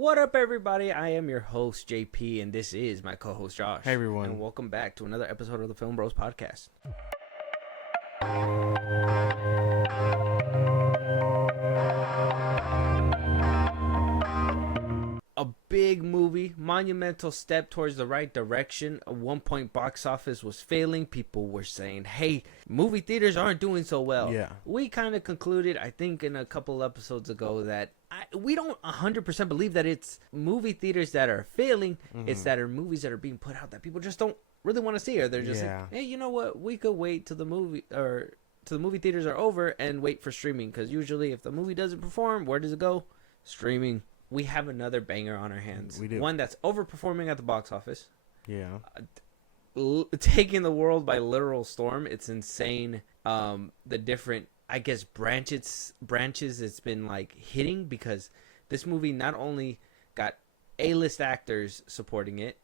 What up, everybody? I am your host, JP, and this is my co-host, Josh. Hey, everyone. And welcome back to another episode of the FilmBros podcast. A big movie, monumental step towards the right direction. At one point, box office was failing. People were saying, hey, movie theaters aren't doing so well. Yeah. We kind of concluded, I think in a couple episodes ago, that we don't 100% believe that it's movie theaters that are failing. It's that are movies that are being put out that people just don't really want to see. Or they're just like, hey, you know what? We could wait till the movie theaters are over and wait for streaming. Because usually if the movie doesn't perform, where does it go? Streaming. We have another banger on our hands. We do. One that's overperforming at the box office. Yeah. Taking the world by literal storm. It's insane. The different, I guess, branches it's been like hitting, because this movie not only got A-list actors supporting it,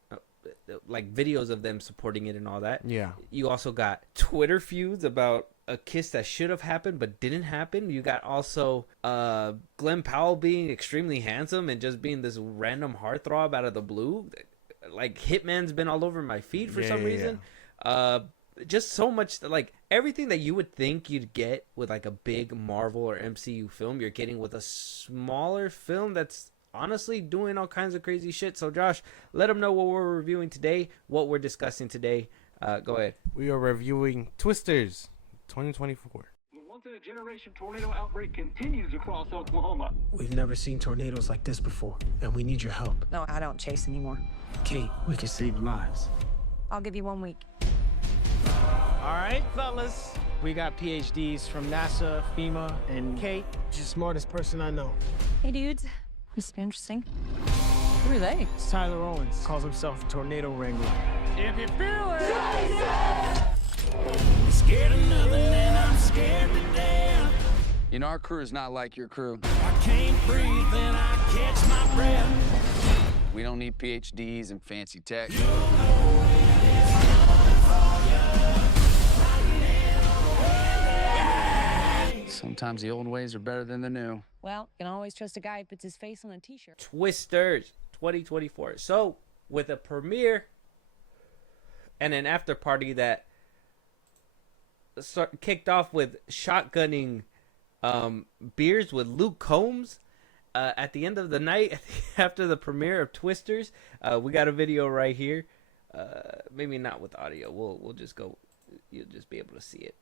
like videos of them supporting it and all that. Yeah. You also got Twitter feuds about a kiss that should have happened but didn't happen. You got also Glen Powell being extremely handsome and just being this random heartthrob out of the blue. Like Hitman's been all over my feed for some reason. Just so much, like everything that you would think you'd get with like a big Marvel or MCU film, you're getting with a smaller film that's honestly doing all kinds of crazy shit. So Josh, let them know what we're reviewing today, what we're discussing today. Go ahead. We are reviewing Twisters 2024. The once-in-a-generation tornado outbreak continues across Oklahoma. We've never seen tornadoes like this before, and we need your help. No, I don't chase anymore. Kate, we can save lives. I'll give you 1 week. All right, fellas. We got PhDs from NASA, FEMA, and Kate. She's the smartest person I know. Hey, dudes. This is interesting. Who are they? It's Tyler Owens. Calls himself a tornado wrangler. If you feel it. Scared of nothing and I'm scared to death. You know, our crew is not like your crew. I can't breathe and I catch my breath. We don't need PhDs and fancy tech. Sometimes the old ways are better than the new. Well, you can always trust a guy who puts his face on a t-shirt. Twisters 2024. So, with a premiere and an after party that kicked off with shotgunning beers with Luke Combs at the end of the night after the premiere of Twisters. We got a video right here. Maybe not with audio. We'll just go. You'll just be able to see it.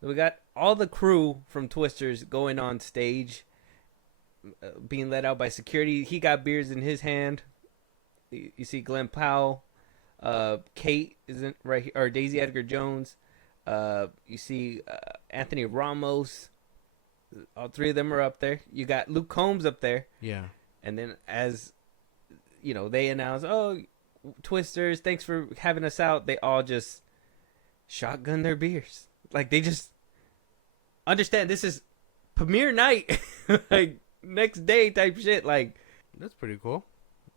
We got all the crew from Twisters going on stage, being led out by security. He got beers in his hand. You see Glen Powell. Kate isn't right here, or Daisy Edgar-Jones. You see Anthony Ramos. All three of them are up there. You got Luke Combs up there. Yeah. And then, as you know, they announce, "Oh, Twisters, thanks for having us out." They all just shotgun their beers. Like, they just understand this is premiere night, like next day type shit. Like, That's pretty cool.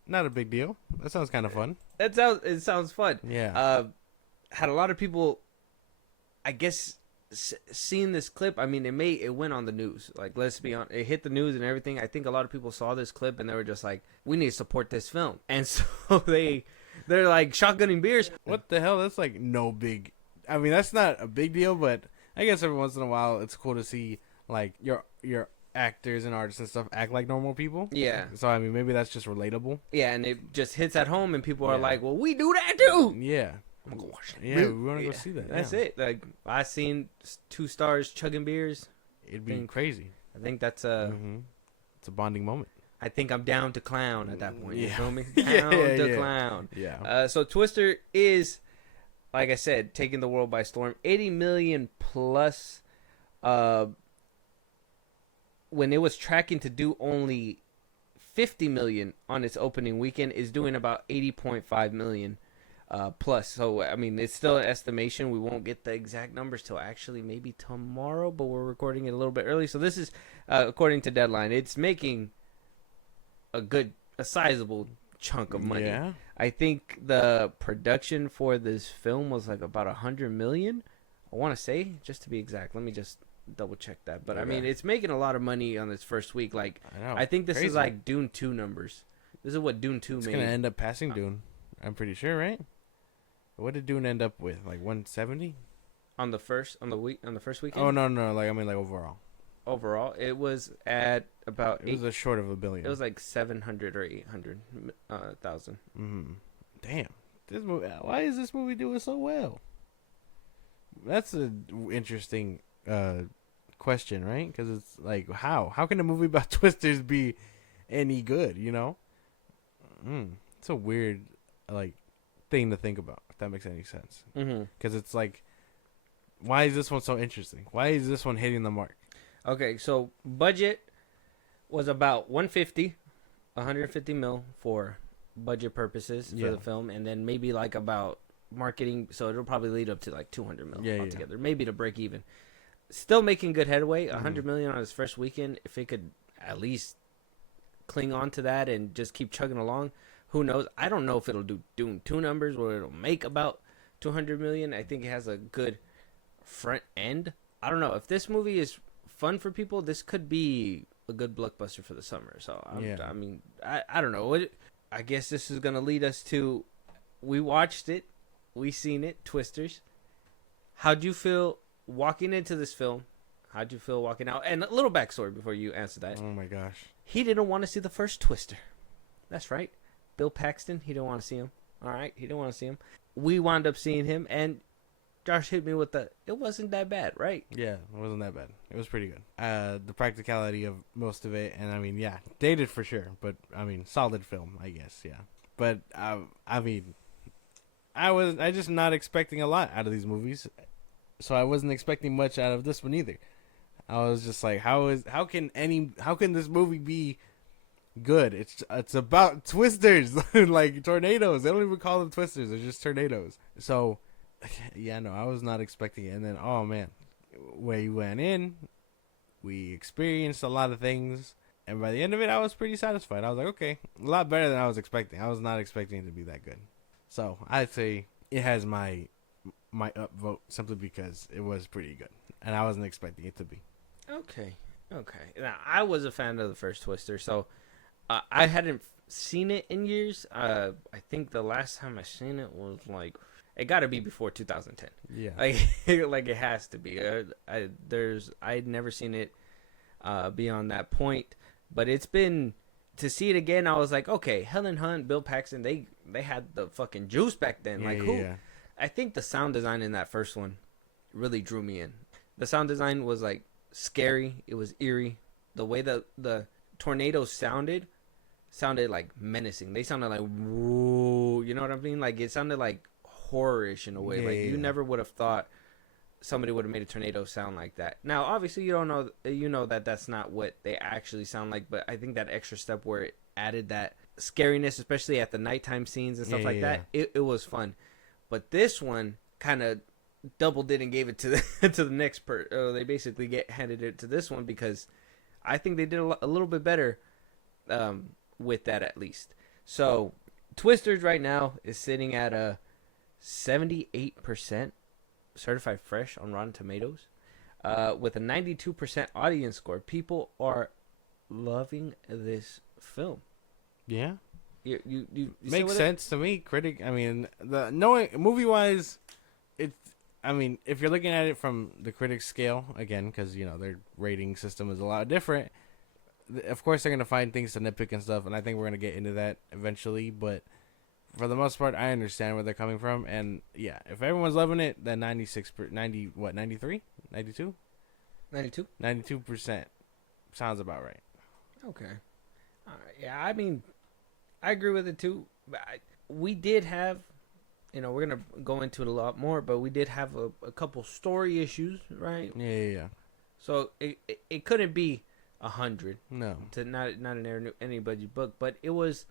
Not a big deal. That sounds kind of fun. it sounds fun. Yeah. Had a lot of people, I guess, seeing this clip. I mean, it went on the news. Like, let's be honest, it hit the news and everything. I think a lot of people saw this clip and they were just like, we need to support this film. And so they're like shotgunning beers. What the hell? That's like no big. I mean, that's not a big deal, but I guess every once in a while it's cool to see like your actors and artists and stuff act like normal people. Yeah. So I mean, maybe that's just relatable. Yeah, and it just hits at home and people are like, well, we do that too. Yeah. I'm gonna go watch that. Yeah, we want to go see that. That's yeah. it. Like, I seen 2 stars chugging beers. It'd be crazy. I think that's It's a bonding moment. I think I'm down to clown at that point. You Yeah. feel me? Yeah, Down to yeah. clown. Yeah. So Twister is, like I said, taking the world by storm. 80 million plus. When it was tracking to do only 50 million on its opening weekend, is doing about 80.5 million plus. So I mean, it's still an estimation. We won't get the exact numbers till actually maybe tomorrow, but we're recording it a little bit early. So this is according to Deadline. It's making a sizable chunk of money. Yeah. I think the production for this film was like about 100 million. I want to say, just to be exact. Let me just double check that. But Okay. I mean, it's making a lot of money on its first week. Like, I know. I think this Crazy. is like Dune 2 numbers. This is what Dune 2 It's made. gonna end up passing Dune. I'm pretty sure, right? What did Dune end up with? Like 170? on the first weekend. Oh no! Like I mean, like overall, Overall, it was at about it was a short of $1 billion. it was like 700 or 800,000. Mm-hmm. Damn. This movie. Why is this movie doing so well? That's an interesting question, right? Because it's like, how can a movie about twisters be any good? You know, it's a weird like thing to think about. If that makes any sense, because it's like, why is this one so interesting? Why is this one hitting the mark? Okay, so budget was about 150 mil for budget purposes for the film, and then maybe like about marketing, so it'll probably lead up to like 200 mil altogether, maybe to break even. Still making good headway. 100 million on his first weekend. If it could at least cling on to that and just keep chugging along, who knows? I don't know if it'll do Dune 2 numbers where it'll make about 200 million. I think it has a good front end. I don't know if this movie is fun for people. This could be a good blockbuster for the summer. So I mean, I don't know. I guess this is gonna lead us to, we watched it, we seen it, Twisters. How'd you feel walking into this film? How'd you feel walking out? And a little backstory before you answer that. Oh my gosh. He didn't want to see the first Twister. That's right. Bill Paxton, he didn't want to see him. All right, he didn't want to see him. We wound up seeing him, and Josh hit me with it wasn't that bad, right? Yeah, it wasn't that bad. It was pretty good. The practicality of most of it, and I mean, yeah, dated for sure, but I mean, solid film, I guess, yeah. But I mean, I just not expecting a lot out of these movies, so I wasn't expecting much out of this one either. I was just like, how can this movie be good? It's about twisters, like tornadoes. They don't even call them twisters; they're just tornadoes. So. Yeah, no, I was not expecting it. And then, oh man, we went in, we experienced a lot of things, and by the end of it, I was pretty satisfied. I was like, okay, a lot better than I was expecting. I was not expecting it to be that good. So I'd say it has my upvote simply because it was pretty good, and I wasn't expecting it to be. Okay. Now, I was a fan of the first Twister, so I hadn't seen it in years. I think the last time I seen it was like, it got to be before 2010. Yeah. Like it has to be. I'd never seen it beyond that point, but it's been, to see it again, I was like, okay, Helen Hunt, Bill Paxton, they had the fucking juice back then. I think the sound design in that first one really drew me in. The sound design was like scary. It was eerie. The way the tornadoes sounded like menacing. They sounded like, whoa, you know what I mean? Like it sounded like horror-ish in a way. You never would have thought somebody would have made a tornado sound like that. Now, obviously, you don't know. You know that that's not what they actually sound like. But I think that extra step where it added that scariness, especially at the nighttime scenes and stuff like that, it was fun. But this one kind of doubled it and gave it to the next person. They basically handed it to this one because I think they did a little bit better with that at least. So, Twisters right now is sitting at a 78% certified fresh on Rotten Tomatoes, with a 92% audience score. People are loving this film. Yeah. You makes sense to me. I mean, knowing movie wise, I mean, if you're looking at it from the critics scale again, because their rating system is a lot different. Of course, they're gonna find things to nitpick and stuff, and I think we're gonna get into that eventually. But for the most part, I understand where they're coming from, and yeah, if everyone's loving it, then 93, 92, 92% sounds about right. Okay. Yeah, I mean, I agree with it too. We did have, we're gonna go into it a lot more, but we did have a couple story issues, right? Yeah. So it couldn't be 100. No. To not an anybody book, but it was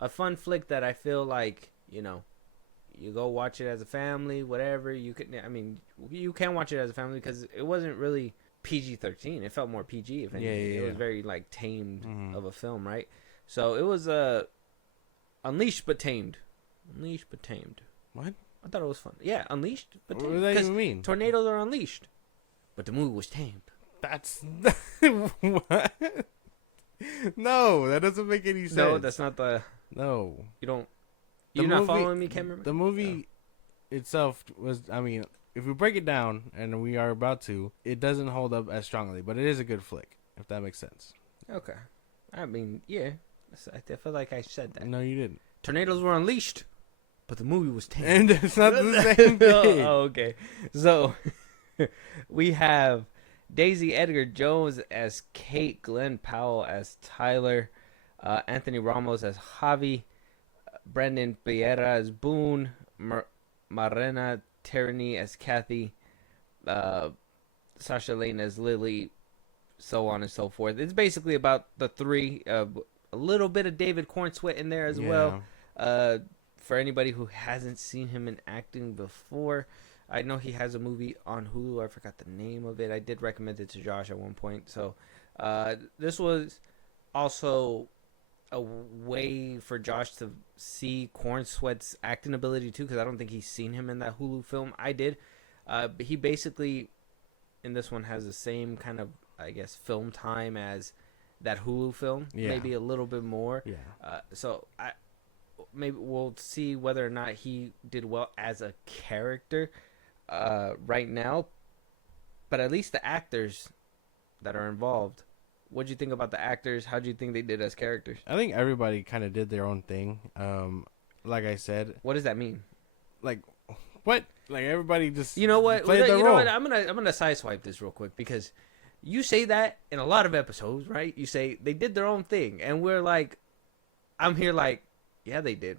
a fun flick that I feel like, you go watch it as a family, whatever. You can watch it as a family because it wasn't really PG-13. It felt more PG, if anything. It was very like tamed of a film, right? So it was Unleashed but Tamed. Unleashed but Tamed. What? I thought it was fun. Yeah, Unleashed but Tamed. What does that even mean? Tornadoes are unleashed, but the movie was tamed. That's what? No, that doesn't make any sense. No, that's not the. No. You don't. The You're not movie- following me, Cameron. The movie itself was, I mean, if we break it down, and we are about to, it doesn't hold up as strongly, but it is a good flick, if that makes sense. Okay. I mean, yeah. I feel like I said that. No, you didn't. Tornadoes were unleashed, but the movie was tamed. And it's not the same thing. Oh, okay. So we have Daisy Edgar-Jones as Kate, Glen Powell as Tyler, Anthony Ramos as Javi, Brendan Piera as Boone, Marina Tierney as Kathy, Sasha Lane as Lily, so on and so forth. It's basically about the three. A little bit of David Cornsweet in there as well. For anybody who hasn't seen him in acting before, I know he has a movie on Hulu. I forgot the name of it. I did recommend it to Josh at one point. So this was also a way for Josh to see Cornsweet's acting ability too, because I don't think he's seen him in that Hulu film. I did. But he basically in this one has the same kind of, I guess, film time as that Hulu film, maybe a little bit more. So maybe we'll see whether or not he did well as a character right now. But at least the actors that are involved, what do you think about the actors? How do you think they did as characters? I think everybody kind of did their own thing. Like I said, What does that mean? like what? Like everybody just You know what? played their You know role. what? I'm gonna sideswipe this real quick, because you say that in a lot of episodes, right? You say they did their own thing, and we're like, I'm here like, yeah, they did.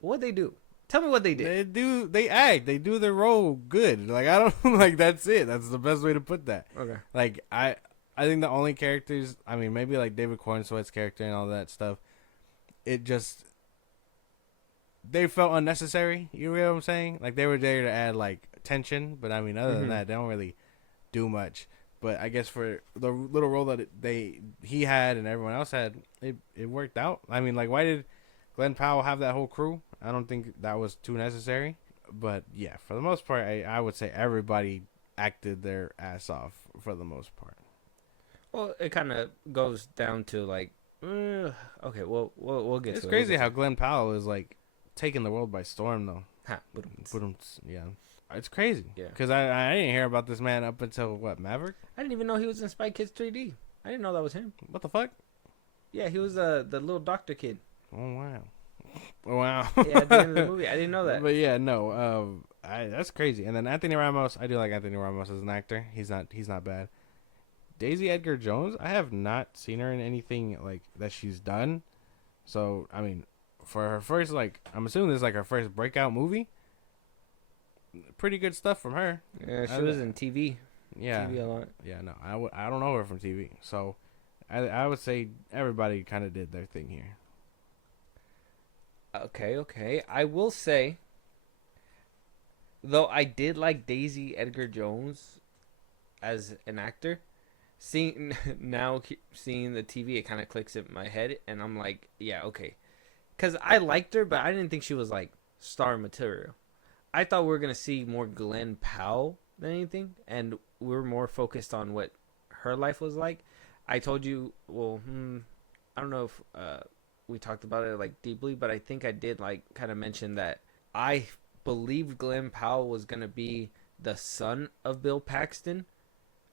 But what'd they do? Tell me what they did. They act. They do their role good. Like I don't like that's it. That's the best way to put that. Okay. Like I think the only characters, I mean, maybe like David Cornsweet's character and all that stuff, it just they felt unnecessary. You know what I'm saying? Like they were there to add like tension, but I mean, other than that, they don't really do much. But I guess for the little role that he had and everyone else had, it worked out. I mean, like why did Glen Powell have that whole crew? I don't think that was too necessary. But yeah, for the most part, I would say everybody acted their ass off for the most part. Well, it kind of goes down to like, okay, well, we'll get to it. It's crazy how Glen Powell is like taking the world by storm, though. Yeah, it's crazy. Yeah, because I didn't hear about this man up until what, Maverick? I didn't even know he was in Spy Kids 3D. I didn't know that was him. What the fuck? Yeah, he was the little doctor kid. Oh wow. Wow. Yeah, at the end of the movie, I didn't know that. But yeah, no, that's crazy. And then Anthony Ramos, I do like Anthony Ramos as an actor. He's not bad. Daisy Edgar-Jones, I have not seen her in anything like that she's done. So I mean, for her first, like, I'm assuming this is like her first breakout movie. Pretty good stuff from her. Yeah, she was in TV. Yeah, TV a lot. Yeah, no, I don't know her from TV. So I would say everybody kind of did their thing here. Okay. I will say, though, I did like Daisy Edgar-Jones as an actor. Seeing the TV, it kind of clicks in my head, and I'm like, yeah, okay. Because I liked her, but I didn't think she was, like, star material. I thought we were going to see more Glen Powell than anything, and we were more focused on what her life was like. I told you, well, I don't know if we talked about it like deeply, but I think I did like kind of mention that I believed Glen Powell was going to be the son of Bill Paxton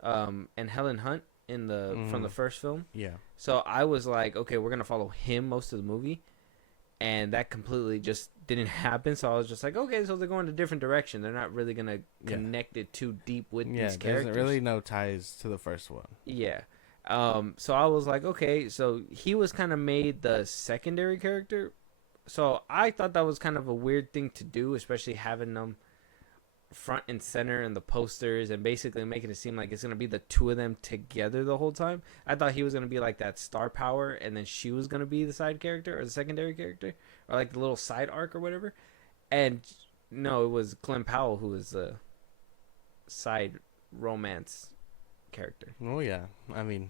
and Helen Hunt in from the first film. Yeah. So I was like, okay, we're going to follow him most of the movie. And that completely just didn't happen. So I was just like, okay, so they're going a different direction. They're not really going to connect it too deep with these characters. There's really no ties to the first one. Yeah. So I was like, okay, so he was kind of made the secondary character. So I thought that was kind of a weird thing to do, especially having them front and center in the posters and basically making it seem like it's going to be the two of them together the whole time. I thought he was going to be like that star power, and then she was going to be the side character or the secondary character, or like the little side arc or whatever. And no, it was Glen Powell who was the side romance character. Oh yeah, I mean,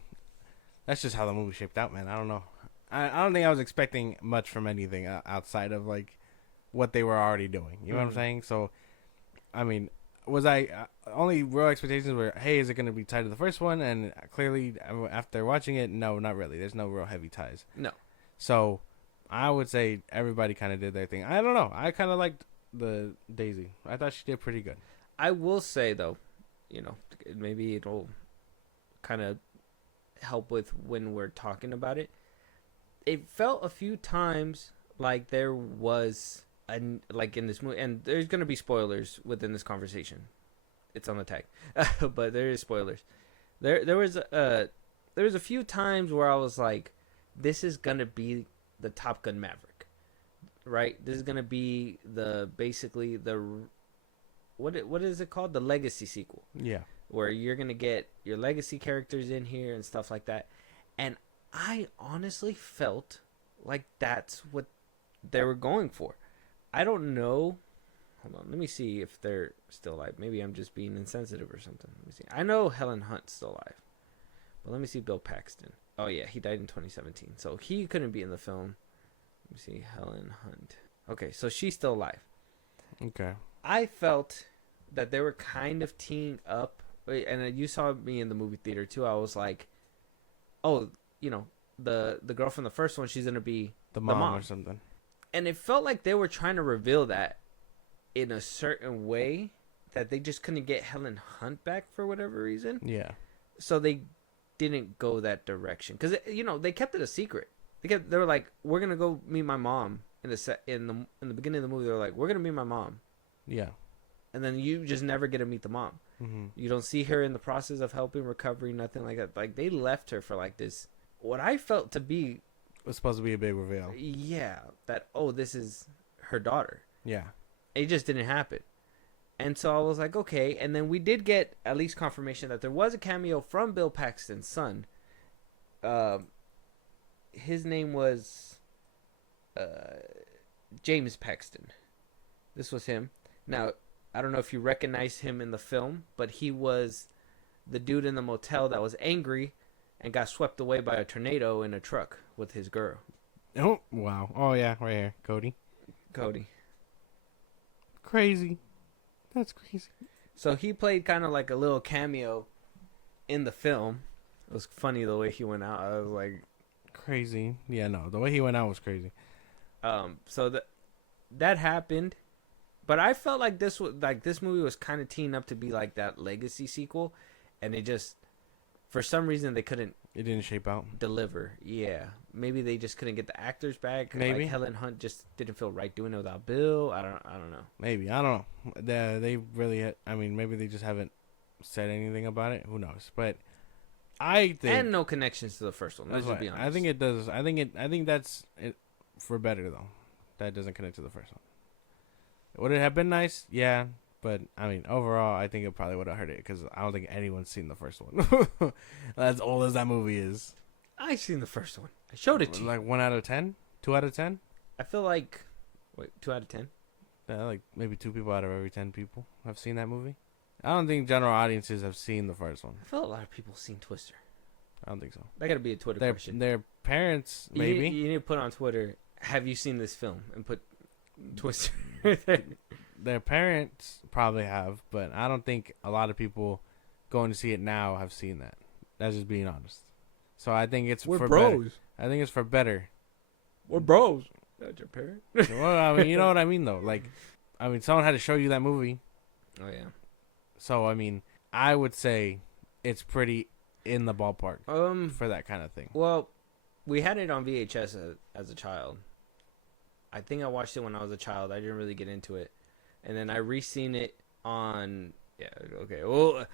that's just how the movie shaped out, man. I don't know. I don't think I was expecting much from anything outside of like what they were already doing. You know what I'm saying? So, I mean, was I only real expectations were, hey, is it going to be tied to the first one? And clearly, after watching it, no, not really. There's no real heavy ties. No. So I would say everybody kind of did their thing. I don't know. I kind of liked the Daisy. I thought she did pretty good. I will say though, you know, maybe it'll kind of help with when we're talking about it. It felt a few times like there was like in this movie, and there's gonna be spoilers within this conversation. It's on the tag, but there is spoilers. There was a few times where I was like, this is gonna be the Top Gun Maverick, right? This is gonna be basically the what is it called? The Legacy sequel. Yeah. Where you're gonna get your legacy characters in here and stuff like that. And I honestly felt like that's what they were going for. I don't know. Hold on, let me see if they're still alive. Maybe I'm just being insensitive or something. Let me see. I know Helen Hunt's still alive, but let me see Bill Paxton. Oh yeah, he died in 2017, so he couldn't be in the film. Let me see, Helen Hunt. Okay, so she's still alive. Okay. I felt that they were kind of teeing up, and you saw me in the movie theater too. I was like, oh, you know, the girl from the first one, she's gonna be The mom or something. and it felt like they were trying to reveal that in a certain way, that they just couldn't get Helen Hunt back for whatever reason. Yeah. So they didn't go that direction because you know they kept it a secret. They were like, we're gonna go meet my mom in the beginning of the movie. They were like, we're gonna meet my mom. Yeah. And then you just never get to meet the mom. Mm-hmm. You don't see her in the process of helping recovery, nothing like that. Like they left her for like this, what I felt to be, It was supposed to be a big reveal. yeah, that this is her daughter. Yeah. It just didn't happen. And so I was like, okay. And then we did get at least confirmation that there was a cameo from Bill Paxton's son. His name was James Paxton. This was him. Now, I don't know if you recognize him in the film, but he was the dude in the motel that was angry and got swept away by a tornado in a truck with his girl. Oh, wow. Oh, yeah, right here. Cody. Crazy. That's crazy. So he played kind of like a little cameo in the film. It was funny the way he went out. I was like, Crazy. Yeah, no. The way he went out was crazy. so that happened, but I felt like this movie was kind of teeing up to be like that legacy sequel, and it just, for some reason, they couldn't It didn't shape out. deliver. Yeah, maybe they just couldn't get the actors back. Maybe. Like Helen Hunt just didn't feel right doing it without Bill. I don't know. Maybe. I don't know. They really, I mean, maybe they just haven't said anything about it. Who knows? But I think. And no connections to the first one. Let's That's just be right. honest. I think it does. I think that's it for better, though. That doesn't connect to the first one. Would it have been nice? Yeah. But, I mean, overall, I think it probably would have hurt it because I don't think anyone's seen the first one. As old as that movie is. I've seen the first one. I showed it to you. Like 1 out of 10? 2 out of 10? I feel like, 2 out of 10? Yeah, like maybe 2 people out of every 10 people have seen that movie. I don't think general audiences have seen the first one. I feel a lot of people seen Twister. I don't think so. That got to be a Twitter question. Their parents, maybe. You need to put on Twitter, have you seen this film? And put Twister. Their parents probably have, but I don't think a lot of people going to see it now have seen that. That's just being honest. So I think it's for better. I think it's for better. We're bros. That's your parent. Well, I mean, you know what I mean, though. Like, I mean, someone had to show you that movie. Oh, yeah. So, I mean, I would say it's pretty in the ballpark for that kind of thing. Well, we had it on VHS as a child. I think I watched it when I was a child. I didn't really get into it. And then I re-seen it on... Yeah, okay. Well,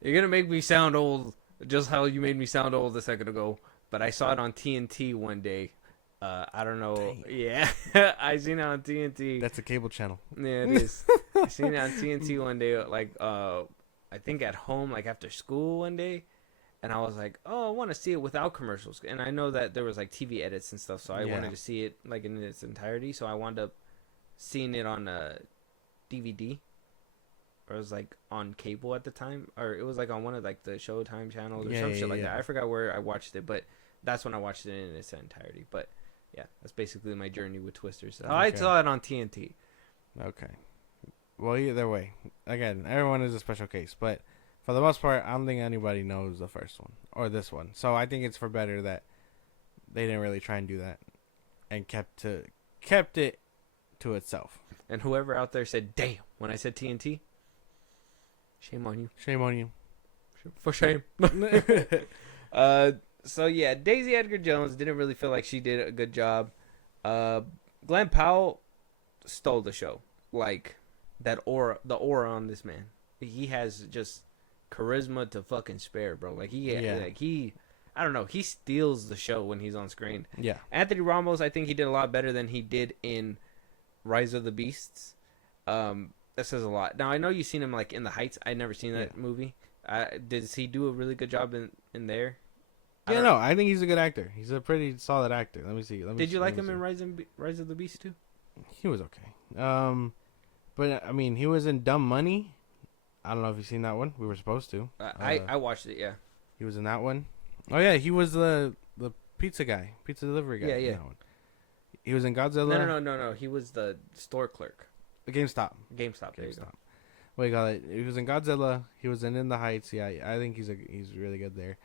you're going to make me sound old, just how you made me sound old a second ago. But I saw it on TNT one day. I don't know. Dang. Yeah, I seen it on TNT. That's a cable channel. Yeah, it is. I seen it on TNT one day, like, I think at home, like after school one day. And I was like, oh, I want to see it without commercials. And I know that there was like TV edits and stuff, so I wanted to see it like in its entirety. So I wound up seeing it on a DVD. Or it was like on cable at the time. Or it was like on one of like the Showtime channels or some shit like that. I forgot where I watched it, but that's when I watched it in its entirety. But yeah, that's basically my journey with Twister. So I saw it on TNT. Okay. Well, either way, again, everyone is a special case, but for the most part, I don't think anybody knows the first one or this one. So I think it's for better that they didn't really try and do that and kept it to itself. And whoever out there said, "Damn," when I said TNT, shame on you. Shame on you. For shame. So yeah, Daisy Edgar-Jones didn't really feel like she did a good job. Glen Powell stole the show. Like the aura on this man. He has just charisma to fucking spare, bro. Like I don't know, he steals the show when he's on screen. Yeah. Anthony Ramos, I think he did a lot better than he did in Rise of the Beasts. That says a lot. Now I know you've seen him like in The Heights. I never seen that movie. Does he do a really good job in there? Yeah, no, I think he's a good actor. He's a pretty solid actor. Let me see. Did you like him in Rise of the Beast too? He was okay. But I mean, he was in Dumb Money. I don't know if you've seen that one. We were supposed to. I watched it. Yeah. He was in that one. Oh yeah, he was the pizza guy, pizza delivery guy. Yeah, yeah. In that one. He was in Godzilla. No. He was the store clerk. The GameStop. GameStop. There you go. What do you call it? He was in Godzilla. He was in The Heights. Yeah, I think he's really good there.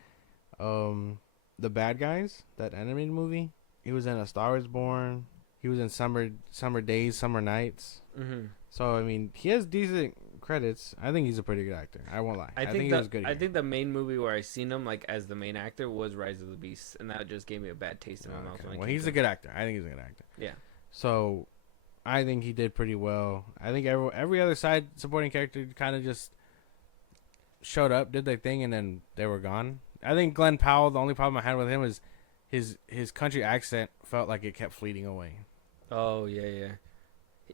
The Bad Guys, that animated movie. He was in A Star Is Born. He was in Summer Days, Summer Nights. Mm-hmm. So I mean, he has decent credits. I think he's a pretty good actor. I won't lie. I think he was good. I think the main movie where I seen him like as the main actor was Rise of the Beast, and that just gave me a bad taste in my mouth. Well, he's a good actor. I think he's a good actor. Yeah. So, I think he did pretty well. I think every other side supporting character kind of just showed up, did their thing, and then they were gone. I think Glen Powell, the only problem I had with him was his country accent felt like it kept fleeting away. Oh yeah.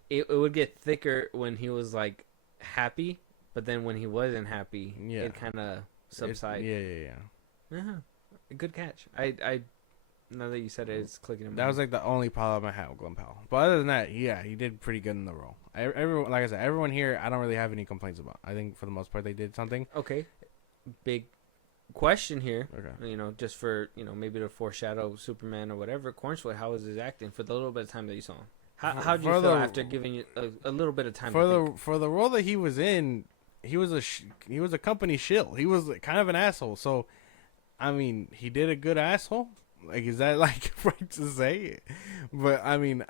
It would get thicker when he was like happy, but then when he wasn't happy, it kind of subsided. Yeah. Good catch. I now that you said it, it's clicking in my That was like the only problem I had with Glen Powell. But other than that, yeah, he did pretty good in the role. Everyone, like I said, everyone here, I don't really have any complaints about. I think for the most part they did something. Okay. Big question here. Okay. You know, just for, maybe to foreshadow Superman or whatever. Cornswood, how was his acting for the little bit of time that you saw him? How did you feel after giving you a little bit of time? For the role that he was in, he was a company shill. He was kind of an asshole. So, I mean, he did a good asshole. Like, is that like right to say? But I mean,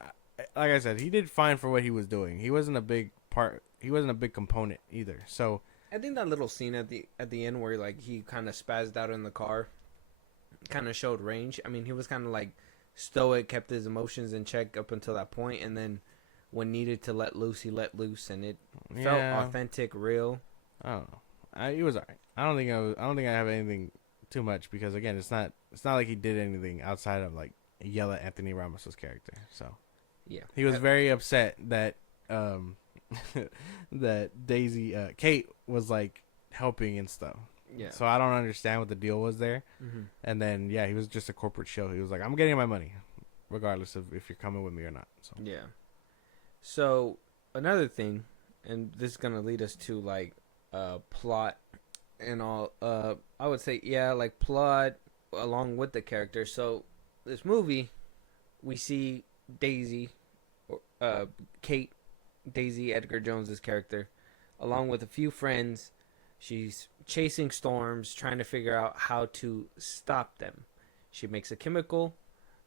like I said, he did fine for what he was doing. He wasn't a big part. He wasn't a big component either. So I think that little scene at the end where like he kind of spazzed out in the car, kind of showed range. I mean, he was kind of like stoic, kept his emotions in check up until that point, and then when needed to let loose, he let loose, and it felt authentic, real. I don't know. He was alright. I don't think I have anything too much because again, it's not like he did anything outside of like yell at Anthony Ramos's character. So yeah, he was very upset that that Daisy Kate was like helping and stuff. Yeah. So I don't understand what the deal was there. Mm-hmm. And then he was just a corporate show. He was like, I'm getting my money, regardless of if you're coming with me or not. So yeah. So another thing, and this is gonna lead us to like plot and all. I would say like plot along with the character. So this movie, we see Daisy, Kate, Daisy Edgar-Jones's character, along with a few friends. She's chasing storms, trying to figure out how to stop them. She makes a chemical.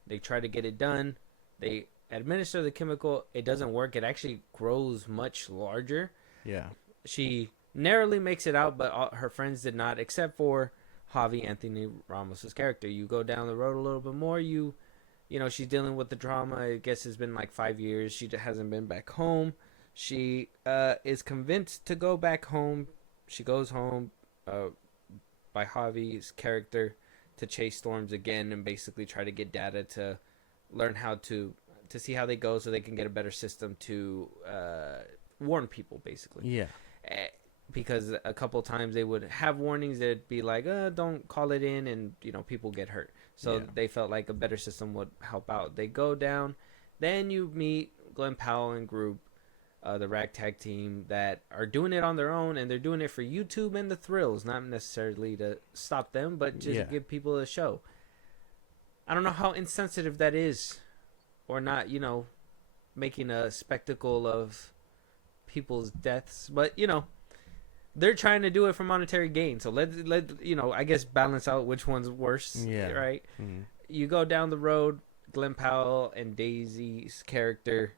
They try to get it done. They administer the chemical. It doesn't work. It actually grows much larger. Yeah. She narrowly makes it out, but her friends did not, except for Javi, Anthony Ramos's character. You go down the road a little bit more. She's dealing with the trauma. I guess it's been like 5 years. She hasn't been back home. She is convinced to go back home. She goes home by Javi's character to chase storms again and basically try to get data to learn how to see how they go so they can get a better system to warn people, basically. Yeah. Because a couple times they would have warnings that'd be like, don't call it in, and people get hurt. So they felt like a better system would help out. They go down. Then you meet Glen Powell and group. The ragtag team that are doing it on their own, and they're doing it for YouTube and the thrills, not necessarily to stop them, but just give people a show. I don't know how insensitive that is, or not, making a spectacle of people's deaths, but they're trying to do it for monetary gain. So let I guess balance out which one's worse. Yeah. Right. Mhm. You go down the road. Glen Powell and Daisy's character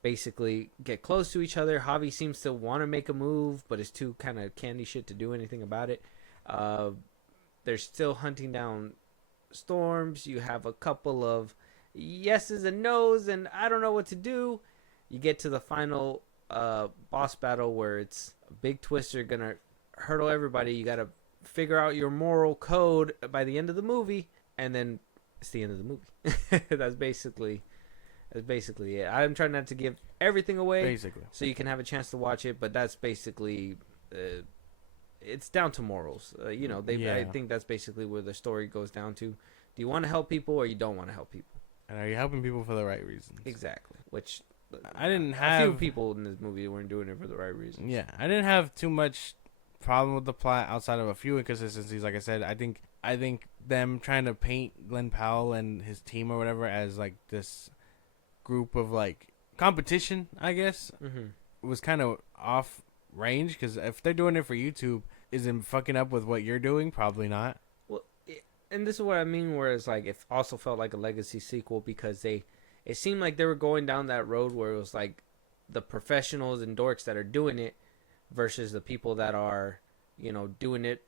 basically get close to each other. Javi seems to want to make a move, but is too kind of candy shit to do anything about it. They're still hunting down storms. You have a couple of yeses and nos, and I don't know what to do. You get to the final boss battle where it's a big twister gonna hurdle everybody. You gotta figure out your moral code by the end of the movie, and then it's the end of the movie. That's basically it. I'm trying not to give everything away, Basically. so you can have a chance to watch it. But that's basically it's down to morals. I think that's basically where the story goes down to. Do you want to help people or you don't want to help people? And are you helping people for the right reasons? Exactly. Which I didn't a have few people in this movie weren't doing it for the right reasons. Yeah, I didn't have too much problem with the plot outside of a few inconsistencies. Like I said, I think them trying to paint Glen Powell and his team or whatever as like this group of like competition, I guess, was kind of off range, because if they're doing it for YouTube, is it fucking up with what you're doing? Probably not. Well, and this is what I mean, whereas like it also felt like a legacy sequel, because it seemed like they were going down that road where it was like the professionals and dorks that are doing it versus the people that are, doing it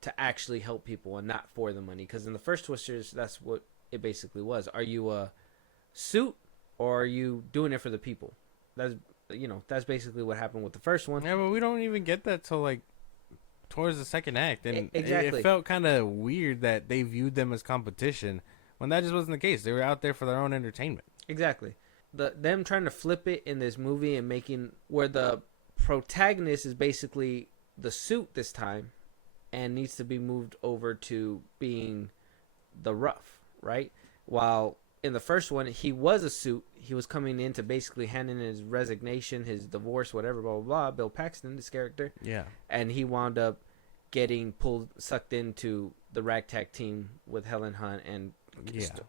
to actually help people and not for the money. Because in the first Twisters, that's what it basically was. Are you a suit or are you doing it for the people? That's basically what happened with the first one. Yeah, but we don't even get that till like towards the second act, and Exactly. it felt kind of weird that they viewed them as competition when that just wasn't the case. They were out there for their own entertainment. Exactly. Them trying to flip it in this movie and making where the protagonist is basically the suit this time and needs to be moved over to being the rough, right? While in the first one, he was a suit. He was coming in to basically hand in his resignation, his divorce, whatever, blah, blah, blah. Bill Paxton, this character. Yeah. And he wound up getting sucked into the ragtag team with Helen Hunt and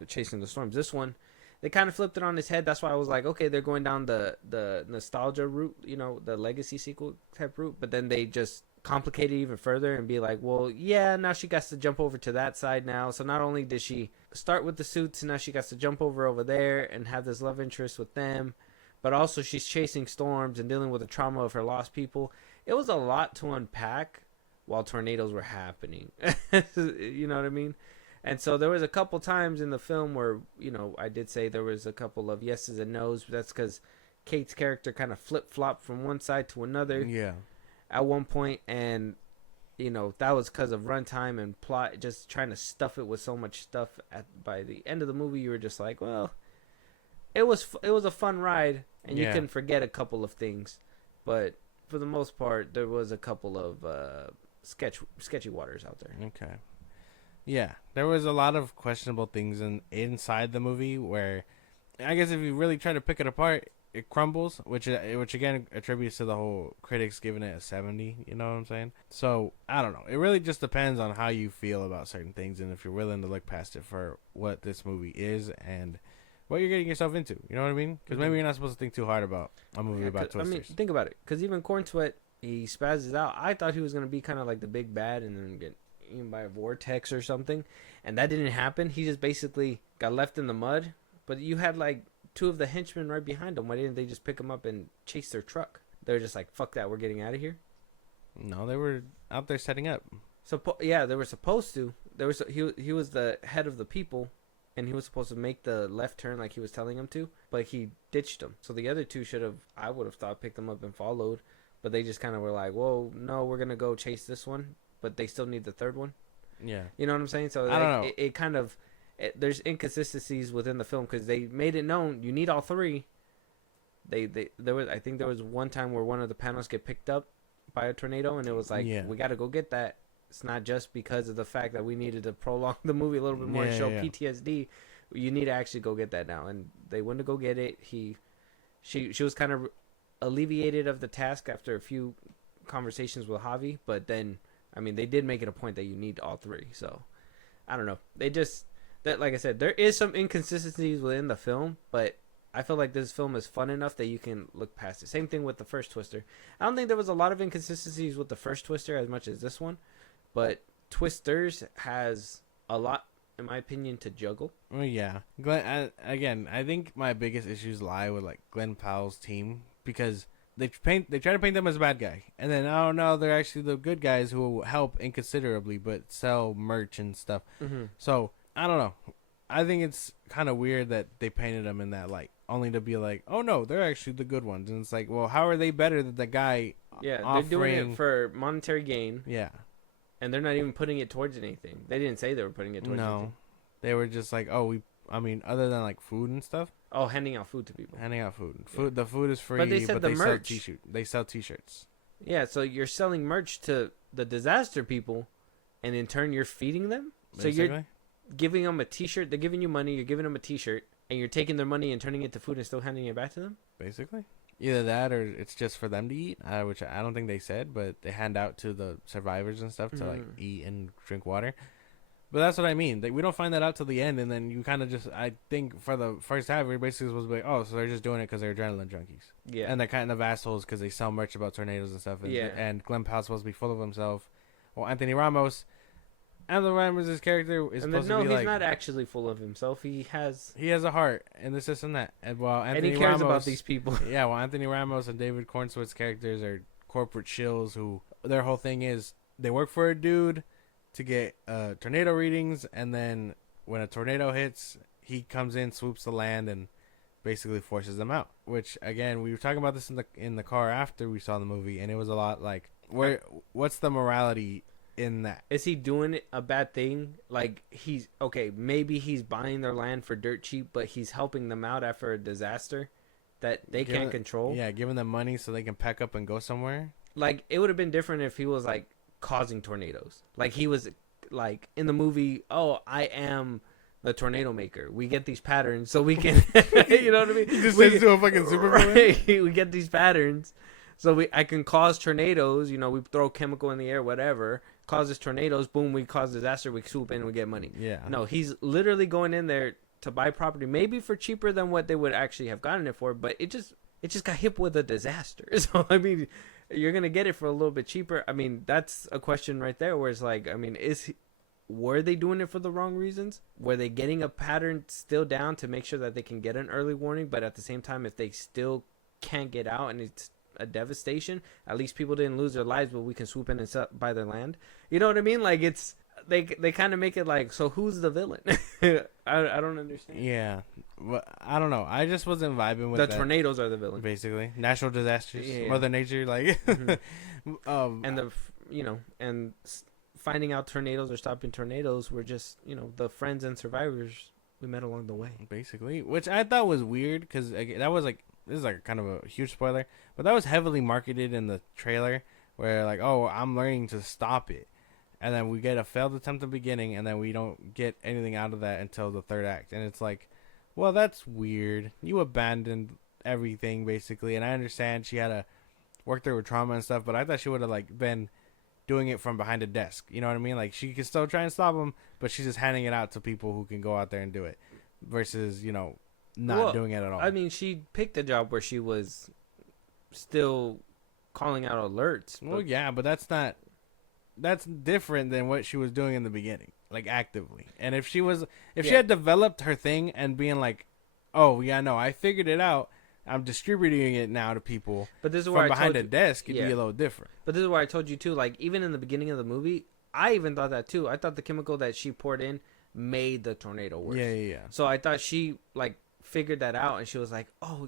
chasing the storms. This one, they kind of flipped it on his head. That's why I was like, okay, they're going down the nostalgia route, the legacy sequel type route. But then they just complicate it even further and be like, well, yeah, now she got to jump over to that side now. So not only did she start with the suits, and now she got to jump over there and have this love interest with them, but also she's chasing storms and dealing with the trauma of her lost people. It was a lot to unpack while tornadoes were happening. You know what I mean? And so there was a couple times in the film where, I did say there was a couple of yeses and nos, but that's because Kate's character kind of flip-flopped from one side to another. Yeah. At one point, and that was because of runtime and plot, just trying to stuff it with so much stuff. By the end of the movie, you were just like, well, it was a fun ride, and you can forget a couple of things, but for the most part, there was a couple of sketchy waters out there. Okay. Yeah, there was a lot of questionable things inside the movie where, I guess if you really try to pick it apart, it crumbles, which again attributes to the whole critics giving it a 70. You know what I'm saying? So I don't know. It really just depends on how you feel about certain things, and if you're willing to look past it for what this movie is and what you're getting yourself into. You know what I mean? Because maybe you're not supposed to think too hard about a movie about twisters. I mean, think about it. Because even Corn Sweat, he spazzes out. I thought he was gonna be kind of like the big bad and then get eaten by a vortex or something, and that didn't happen. He just basically got left in the mud. But you had like two of the henchmen right behind him. Why didn't they just pick him up and chase their truck? They were just like, fuck that, we're getting out of here. No, they were out there setting up. Yeah, they were supposed to. He was the head of the people, and he was supposed to make the left turn like he was telling him to, but he ditched him. So the other two should have, I would have thought, picked them up and followed, but they just kind of were like, whoa, no, we're gonna go chase this one, but they still need the third one. Yeah, you know what I'm saying? So I don't know. It kind of. There's inconsistencies within the film because they made it known you need all three. I think there was one time where one of the panels get picked up by a tornado, and it was like, we got to go get that. It's not just because of the fact that we needed to prolong the movie a little bit more and show PTSD. You need to actually go get that now, and they went to go get it. She was kind of alleviated of the task after a few conversations with Javi, but then they did make it a point that you need all three. So I don't know. They just. That, like I said, there is some inconsistencies within the film, but I feel like this film is fun enough that you can look past it. Same thing with the first Twister. I don't think there was a lot of inconsistencies with the first Twister as much as this one, but Twisters has a lot, in my opinion, to juggle. Well, yeah. I think my biggest issues lie with like Glen Powell's team, because they try to paint them as a bad guy, and then oh no, they're actually the good guys who will help inconsiderably but sell merch and stuff. Mm-hmm. So I don't know. I think it's kind of weird that they painted them in that light, only to be like, oh no, they're actually the good ones. And it's like, well, how are they better than the guy? Yeah, offering... they're doing it for monetary gain. Yeah. And they're not even putting it towards anything. They didn't say they were putting it towards anything. They were just like, other than like food and stuff. Oh, handing out food to people. Handing out food. The food is free, but they said merch. They sell t-shirts. Yeah, so you're selling merch to the disaster people, and in turn you're feeding them? Basically. So you're giving them a t-shirt, they're giving you money, you're giving them a t-shirt, and you're taking their money and turning it to food and still handing it back to them? Basically. Either that or it's just for them to eat, which I don't think they said, but they hand out to the survivors and stuff to like eat and drink water. But that's what I mean. We don't find that out till the end, and then you kind of just, I think for the first half, we're basically supposed to be like, oh, so they're just doing it because they're adrenaline junkies. Yeah. And they're kind of assholes because they sell merch about tornadoes and stuff. And, and Glen Powell's supposed to be full of himself. Well, Anthony Ramos' character is supposed to be he's not actually full of himself. He has a heart, and this and that. And he cares about these people. Yeah, well, Anthony Ramos and David Cornsworth's characters are corporate shills who their whole thing is they work for a dude to get tornado readings, and then when a tornado hits, he comes in, swoops the land, and basically forces them out. Which again, we were talking about this in the car after we saw the movie, and it was a lot like, what's the morality in that? Is he doing a bad thing? Like maybe he's buying their land for dirt cheap, but he's helping them out after a disaster that they can't control. Yeah, giving them money so they can pack up and go somewhere. Like, it would have been different if he was like causing tornadoes. Like, he was like in the movie, oh, I am the tornado maker. We get these patterns so we can you know what I mean? He just says to a fucking Superman. Right? We get these patterns so I can cause tornadoes. You know, we throw chemical in the air, whatever, causes tornadoes, boom, we cause disaster, we swoop in, we get money. Yeah. No, he's literally going in there to buy property, maybe for cheaper than what they would actually have gotten it for, but it just got hit with a disaster. So I mean, you're gonna get it for a little bit cheaper. I mean, that's a question right there where it's like, I mean, were they doing it for the wrong reasons? Were they getting a pattern still down to make sure that they can get an early warning, but at the same time, if they still can't get out and it's a devastation, at least people didn't lose their lives, but we can swoop in and buy their land. You know what I mean? Like, it's they kind of make it like, so who's the villain? I don't understand. Yeah, well, I don't know. I just wasn't vibing with the tornadoes are the villain, basically. Natural disasters, yeah. Mother Nature, like, and and finding out tornadoes or stopping tornadoes were just the friends and survivors we met along the way, basically. Which I thought was weird because that was like, this is like kind of a huge spoiler, but that was heavily marketed in the trailer where like, oh, I'm learning to stop it. And then we get a failed attempt at the beginning, and then we don't get anything out of that until the third act. And it's like, well, that's weird. You abandoned everything, basically. And I understand she had to work through her trauma and stuff, but I thought she would have like been doing it from behind a desk. You know what I mean? Like, she could still try and stop them, but she's just handing it out to people who can go out there and do it. Versus, not doing it at all. I mean, she picked a job where she was still calling out alerts. Well, yeah, but that's different than what she was doing in the beginning, like actively. And if she had developed her thing and being like, oh yeah, no, I figured it out, I'm distributing it now to people, but this is from where behind a desk, it'd be a little different. But this is where I told you too, like, even in the beginning of the movie, I even thought that too. I thought the chemical that she poured in made the tornado worse. Yeah. So I thought she like figured that out, and she was like, oh,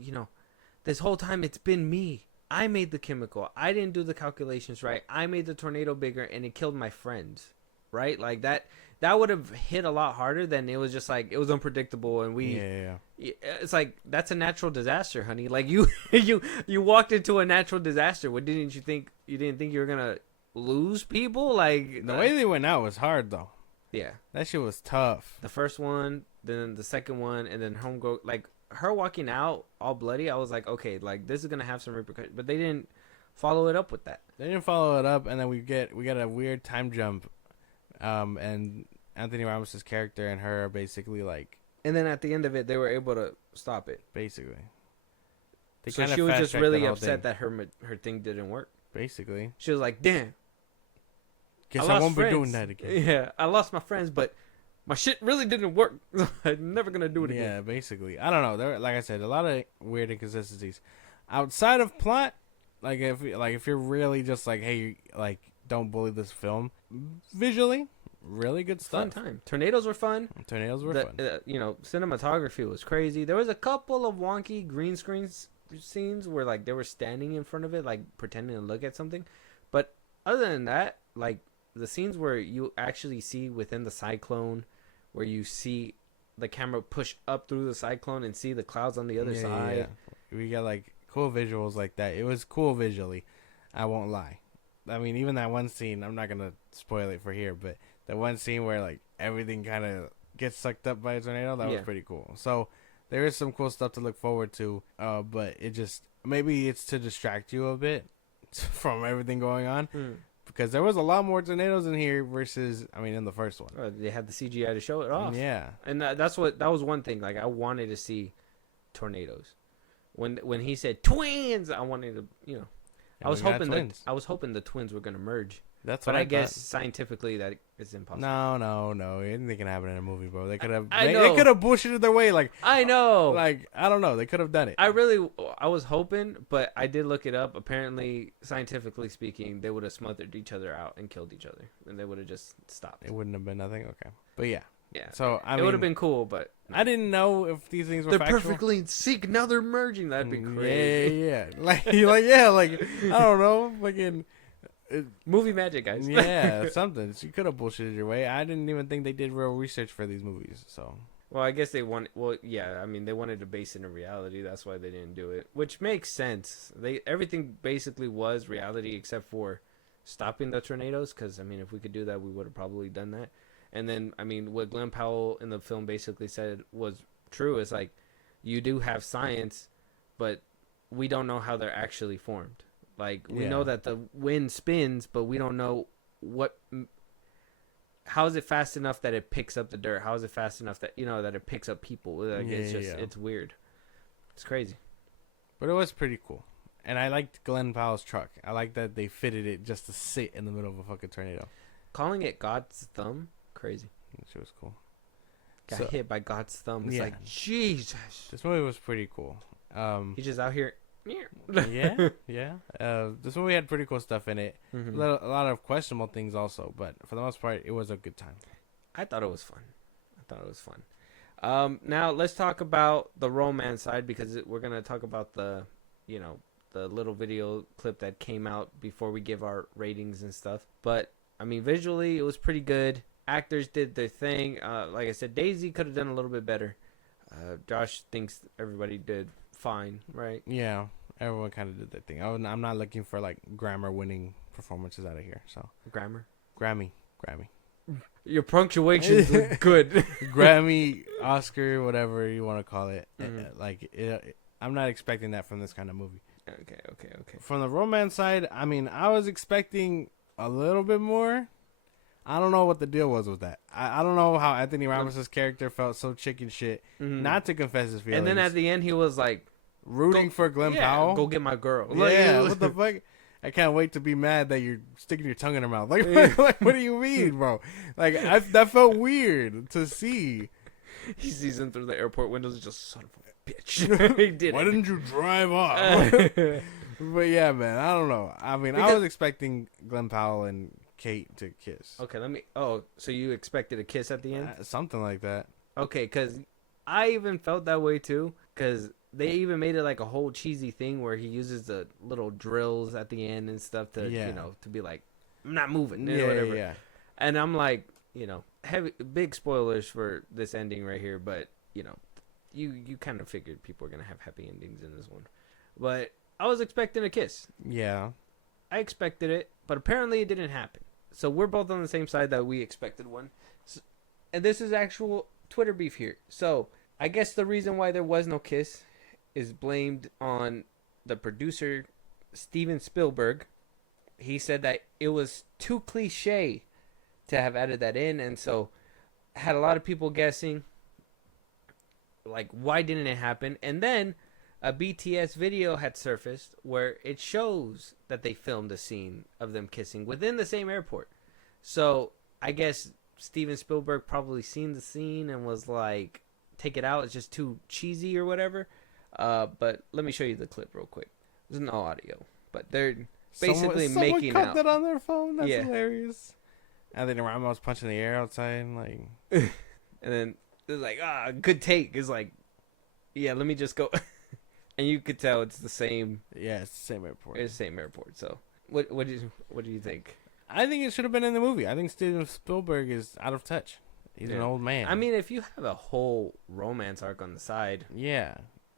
this whole time it's been me. I made the chemical. I didn't do the calculations right. I made the tornado bigger, and it killed my friends. Right? Like, that would have hit a lot harder than it was just like, it was unpredictable, and it's like, that's a natural disaster, honey. Like, you walked into a natural disaster. What didn't you think? You didn't think you were gonna lose people? Like, the way they went out was hard though. Yeah, that shit was tough. The first one, then the second one, and then Homegirl, like, her walking out all bloody, I was like, okay, like, this is gonna have some repercussions, but they didn't follow it up with that. They didn't follow it up, and then we get a weird time jump, and Anthony Ramos' character and her are basically like and then at the end of it, they were able to stop it. Basically. They So kinda she was just fast-tracked really the whole upset thing. that her thing didn't work. Basically. She was like, "Damn, Guess I lost won't friends. be doing that again. Yeah, I lost my friends, but my shit really didn't work. I'm never gonna do it again." Yeah, basically. I don't know. There, like I said, a lot of weird inconsistencies outside of plot. Like if you're really just like, hey, like don't bully this film. Visually, really good Fun stuff. time. Tornadoes were fun. Tornadoes were The, fun. you know, cinematography was crazy. There was a couple of wonky green screens scenes where like they were standing in front of it, like pretending to look at something. But other than that, like the scenes where you actually see within the cyclone, where you see the camera push up through the cyclone and see the clouds on the other side. Yeah. We got like cool visuals like that. It was cool visually. I won't lie. I mean, even that one scene, I'm not going to spoil it for here, but the one scene where like everything kind of gets sucked up by a tornado, that was pretty cool. So there is some cool stuff to look forward to, but it just, maybe it's to distract you a bit from everything going on. Because there was a lot more tornadoes in here versus, I mean, in the first one. They had the CGI to show it off. Yeah. And that was one thing. Like I wanted to see tornadoes. When he said twins, I wanted to, you know, And I was we got hoping twins. I was hoping the twins were gonna merge. That's But what I guess thought. scientifically that is impossible. No. Anything can happen in a movie, bro. They could have. I They know. could have bullshitted their way. Like I know. Like I don't know. They could have done it. I was hoping, but I did look it up. Apparently, scientifically speaking, they would have smothered each other out and killed each other, and they would have just stopped. It wouldn't have been nothing. Okay, but yeah. Yeah. So I it mean, would have been cool, but I didn't know if these things were they're factual. perfectly in sync. Now they're merging. That'd be crazy. Yeah. Like I don't know, fucking. Movie magic, guys. Yeah, something. So you could have bullshitted your way. I didn't even think they did real research for these movies. So. Well, I guess they want. Well, yeah. I mean, they wanted to base it in reality. That's why they didn't do it, which makes sense. Everything basically was reality except for stopping the tornadoes. Because I mean, if we could do that, we would have probably done that. And then, I mean, what Glen Powell in the film basically said was true. Is like, you do have science, but we don't know how they're actually formed. Like, we know that the wind spins, but we don't know how is it fast enough that it picks up the dirt? How is it fast enough that, you know, that it picks up people? Like, it's weird. It's crazy. But it was pretty cool. And I liked Glen Powell's truck. I like that they fitted it just to sit in the middle of a fucking tornado. Calling it God's thumb, crazy. Which was cool. Got hit by God's thumb. It's like, Jesus. This movie was pretty cool. He's just out here. yeah. This movie had pretty cool stuff in it. Mm-hmm. A lot of questionable things also, but for the most part, it was a good time. I thought it was fun. Now let's talk about the romance side, because we're gonna talk about the little video clip that came out before we give our ratings and stuff. But I mean, visually, it was pretty good. Actors did their thing. Like I said, Daisy could have done a little bit better. Josh thinks everybody did fine, right? Yeah, everyone kind of did their thing. I'm not looking for like Grammy-winning performances out of here. So Grammy. Your punctuation's good. Grammy, Oscar, whatever you want to call it. I'm not expecting that from this kind of movie. Okay. From the romance side, I mean, I was expecting a little bit more. I don't know what the deal was with that. I don't know how Anthony Ramos' character felt so chicken shit not to confess his feelings. And then at the end, he was like, rooting for Glen Powell. Go get my girl. Yeah, what the fuck? I can't wait to be mad that you're sticking your tongue in her mouth. Like, what do you mean, bro? Like, that felt weird to see. He sees him through the airport windows. Just, son of a bitch. He did. Why didn't you drive off? But yeah, man, I don't know. I mean, I was expecting Glen Powell and Kate to kiss. Okay, so you expected a kiss at the end? Something like that. Okay, because I even felt that way too, because they even made it like a whole cheesy thing where he uses the little drills at the end and stuff to, to be like, I'm not moving, whatever. Yeah. And I'm like, big spoilers for this ending right here, but, you kind of figured people are going to have happy endings in this one. But I was expecting a kiss. Yeah. I expected it, but apparently it didn't happen. So we're both on the same side that we expected one. And this is actual Twitter beef here. So I guess the reason why there was no kiss is blamed on the producer, Steven Spielberg. He said that it was too cliche to have added that in, and so had a lot of people guessing. like, why didn't it happen? And then a BTS video had surfaced where it shows that they filmed a scene of them kissing within the same airport. So I guess Steven Spielberg probably seen the scene and was like, take it out, it's just too cheesy or whatever. But let me show you the clip real quick. There's no audio, but they're basically making someone cut out that on their phone. That's Yeah. hilarious. Anthony Ramos punching the air outside, like, and then it's like, good take. It's like, yeah, let me just go. And you could tell it's the same. yeah, it's the same airport. It's the same airport. So what do you think? I think it should have been in the movie. I think Steven Spielberg is out of touch. He's an old man. I mean, if you have a whole romance arc on the side, yeah.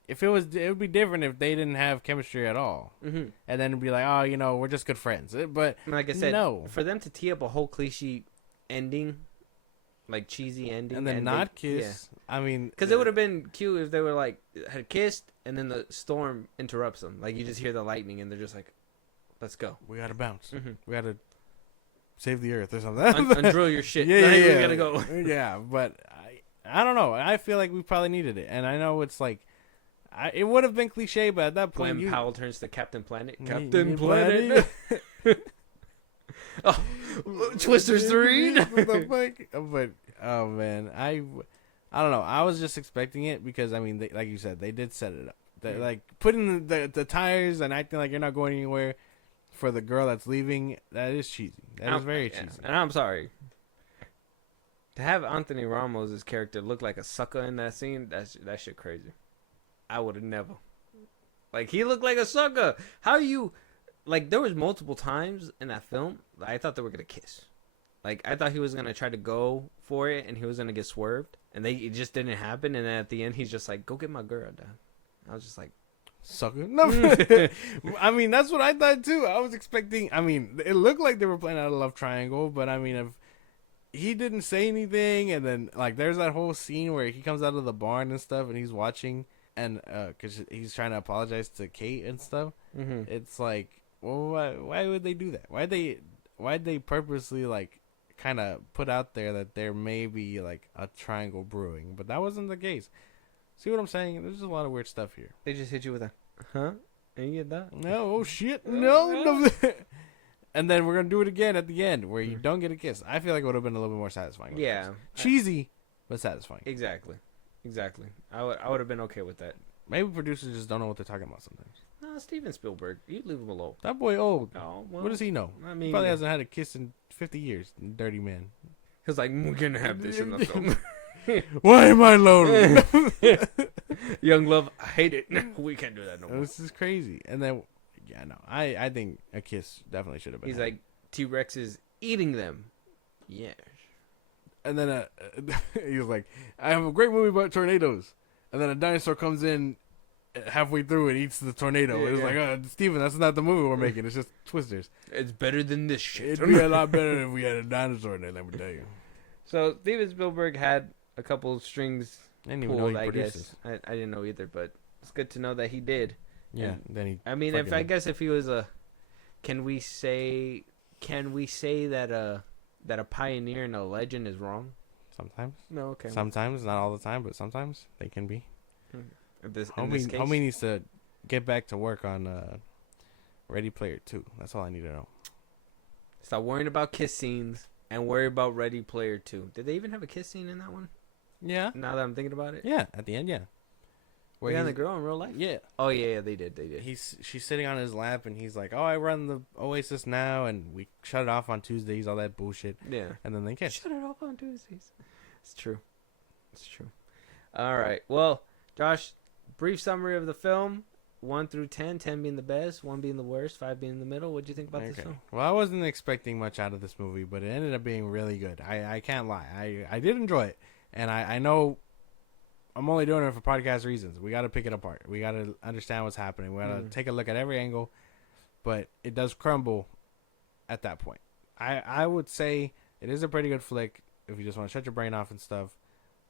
If it would be different if they didn't have chemistry at all, and then it'd be like, oh, we're just good friends. But like I said, no. for them to tee up a whole cliche ending, like cheesy ending, and then not kiss. Yeah. I mean, because it would have been cute if they were like had kissed and then the storm interrupts them. Like you just hear the lightning and they're just like, "Let's go. We gotta bounce. We gotta save the earth or something. Undrill your shit. Yeah, We yeah. gotta go." Yeah, but I don't know. I feel like we probably needed it, and I know it's like. It would have been cliche, but at that point, Glen Powell turns to Captain Planet. Captain Planet. Oh, Twisters 3. What the fuck? But oh man, I don't know. I was just expecting it because I mean, like you said, they did set it up. They like putting the tires and acting like you're not going anywhere for the girl that's leaving. That is cheesy. That is very cheesy. And I'm sorry. To have Anthony Ramos' character look like a sucker in that scene, that shit crazy. I would have never. Like, he looked like a sucker. How you... Like, there was multiple times in that film that I thought they were going to kiss. Like, I thought he was going to try to go for it, and he was going to get swerved. And it just didn't happen, and then at the end, he's just like, go get my girl, Dad. I was just like... Sucker. No, I mean, that's what I thought, too. I was expecting... I mean, it looked like they were playing out a love triangle, but, I mean, if he didn't say anything, and then, like, there's that whole scene where he comes out of the barn and stuff, and he's watching... And because he's trying to apologize to Kate and stuff, it's like, well, why would they do that? Why'd they purposely like kind of put out there that there may be like a triangle brewing, but that wasn't the case. See what I'm saying? There's just a lot of weird stuff here. They just hit you with a, huh? And you get that? No, oh shit, no. And then we're gonna do it again at the end where you don't get a kiss. I feel like it would have been a little bit more satisfying. Yeah, cheesy, but satisfying. Exactly. I would have been okay with that. Maybe producers just don't know what they're talking about sometimes. No, Steven Spielberg, you leave him alone. That boy old. Oh, well, what does he know? I mean, he probably hasn't had a kiss in 50 years. Dirty man. He was like, we're gonna have this in the film. Why am I lonely? Young love, I hate it. We can't do that no more. This is crazy. And then, yeah, no, I think a kiss definitely should have been. He's like, T-Rex is eating them. Yeah. And then he was like, I have a great movie about tornadoes. And then a dinosaur comes in halfway through and eats the tornado. Yeah, it was like, Steven, that's not the movie we're making. It's just Twisters. It's better than this shit. It'd be a lot better if we had a dinosaur in there, let me tell you. So Steven Spielberg had a couple strings I didn't even know pulled, he I produces. guess. I didn't know either, but it's good to know that he did. Yeah. And, then he. I mean, if he was a, can we say that a pioneer and a legend is wrong? Sometimes. No, okay. Sometimes, not all the time, but sometimes they can be. In this case? Homie needs to get back to work on Ready Player 2. That's all I need to know. Stop worrying about kiss scenes and worry about Ready Player 2. Did they even have a kiss scene in that one? Yeah. Now that I'm thinking about it? Yeah, at the end, yeah. Where he and the girl in real life? Yeah. Oh, yeah, they did. She's sitting on his lap, and he's like, oh, I run the Oasis now, and we shut it off on Tuesdays, all that bullshit. Yeah. And then they kiss. Shut it off on Tuesdays. It's true. All right. Well, Josh, brief summary of the film. 1 through 10, 10 being the best, 1 being the worst, 5 being in the middle. What do you think about this film? Well, I wasn't expecting much out of this movie, but it ended up being really good. I can't lie. I did enjoy it. And I know I'm only doing it for podcast reasons. We got to pick it apart. We got to understand what's happening. We got to take a look at every angle. But it does crumble at that point. I would say it is a pretty good flick if you just want to shut your brain off and stuff.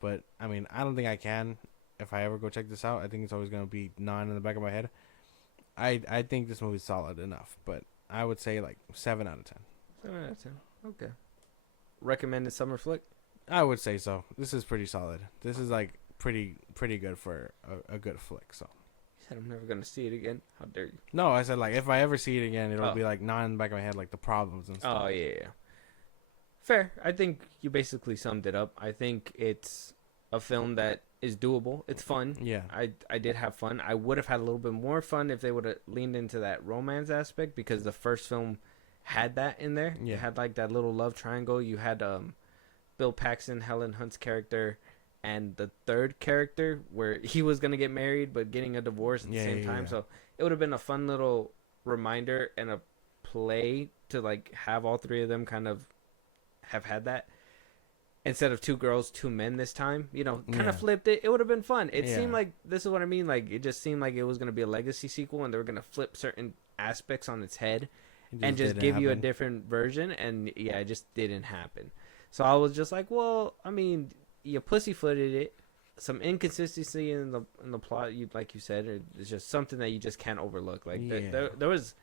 But, I mean, I don't think I can. If I ever go check this out, I think it's always going to be gnawing in the back of my head. I think this movie's solid enough, but I would say like 7 out of 10. 7 out of 10. Okay. Recommended summer flick? I would say so. This is pretty solid. This is like pretty good for a good flick. So. You said I'm never gonna see it again. How dare you? No, I said like if I ever see it again, it'll be like not in the back of my head like the problems and stuff. Oh yeah. Fair. I think you basically summed it up. I think it's a film that is doable. It's fun. Yeah. I did have fun. I would have had a little bit more fun if they would have leaned into that romance aspect, because the first film had that in there. Yeah. It had like that little love triangle. You had Bill Paxton, Helen Hunt's character, and the third character where he was gonna get married but getting a divorce at the same time. So it would have been a fun little reminder and a play to like have all three of them kind of have had that, instead of 2 girls 2 men this time, kind of flipped it. It would have been fun. It seemed like, this is what I mean, like it just seemed like it was going to be a legacy sequel and they were going to flip certain aspects on its head and just give you a different version, and it just didn't happen. So I was just like, well, I mean, you pussyfooted it. Some inconsistency in the plot, like you said, it's just something that you just can't overlook. Like there was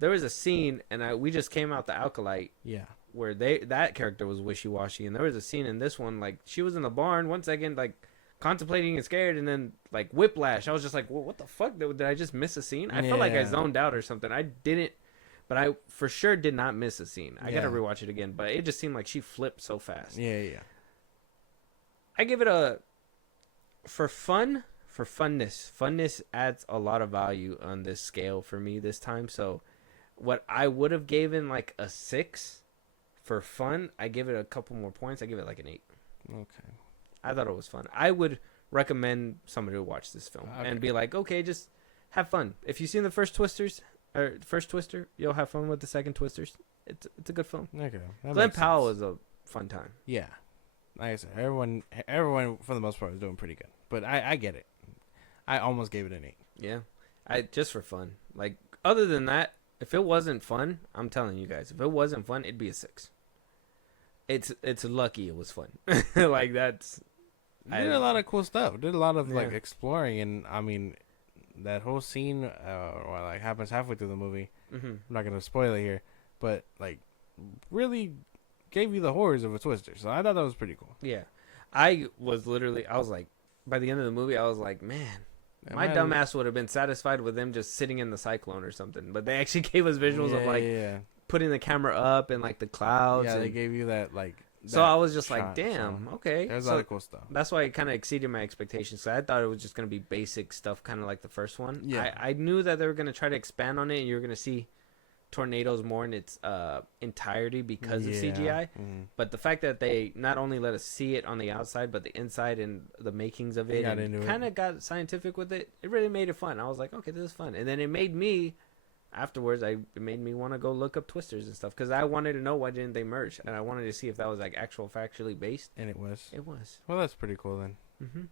a scene, and we just came out the Alkalite, where that character was wishy-washy, and there was a scene in this one, like she was in the barn 1 second, like contemplating and scared, and then like whiplash. I was just like, well, what the fuck? Did I just miss a scene? I felt like I zoned out or something. I didn't, but I for sure did not miss a scene. I gotta rewatch it again, but it just seemed like she flipped so fast. I give it for funness. Funness adds a lot of value on this scale for me this time. So what I would have given like a 6 for fun, I give it a couple more points. I give it like an 8. Okay. I thought it was fun. I would recommend somebody to watch this film and be like, okay, just have fun. If you've seen the first Twister, you'll have fun with the second Twisters. It's a good film. Okay. Glen Powell is a fun time. Yeah. Like I said, everyone for the most part is doing pretty good. But I get it. I almost gave it an 8. Yeah. Just for fun. Like, other than that, if it wasn't fun, I'm telling you guys, if it wasn't fun, it'd be a 6. It's lucky it was fun. Like, that's... Did a lot of cool stuff. Did a lot of, like, exploring. And, I mean, that whole scene, happens halfway through the movie. Mm-hmm. I'm not going to spoil it here. But, like, really gave you the horrors of a Twister. So I thought that was pretty cool. Yeah. I was like, by the end of the movie, I was like, man... My dumbass would have been satisfied with them just sitting in the cyclone or something. But they actually gave us visuals of, like, putting the camera up and, like, the clouds. Yeah, they gave you that, like... So I was just like, damn, okay. There's a lot of cool stuff. That's why it kind of exceeded my expectations. So I thought it was just going to be basic stuff, kind of like the first one. Yeah. I knew that they were going to try to expand on it, and you were going to see tornadoes more in its entirety because of CGI. Mm-hmm. But the fact that they not only let us see it on the outside, but the inside and the makings of it, and kind of got scientific with it, it really made it fun. I was like, okay, this is fun. And then it made me, afterwards, it made me want to go look up Twisters and stuff, because I wanted to know why didn't they merge, and I wanted to see if that was like actual factually based. And it was. It was. Well, that's pretty cool then. Mm-hmm.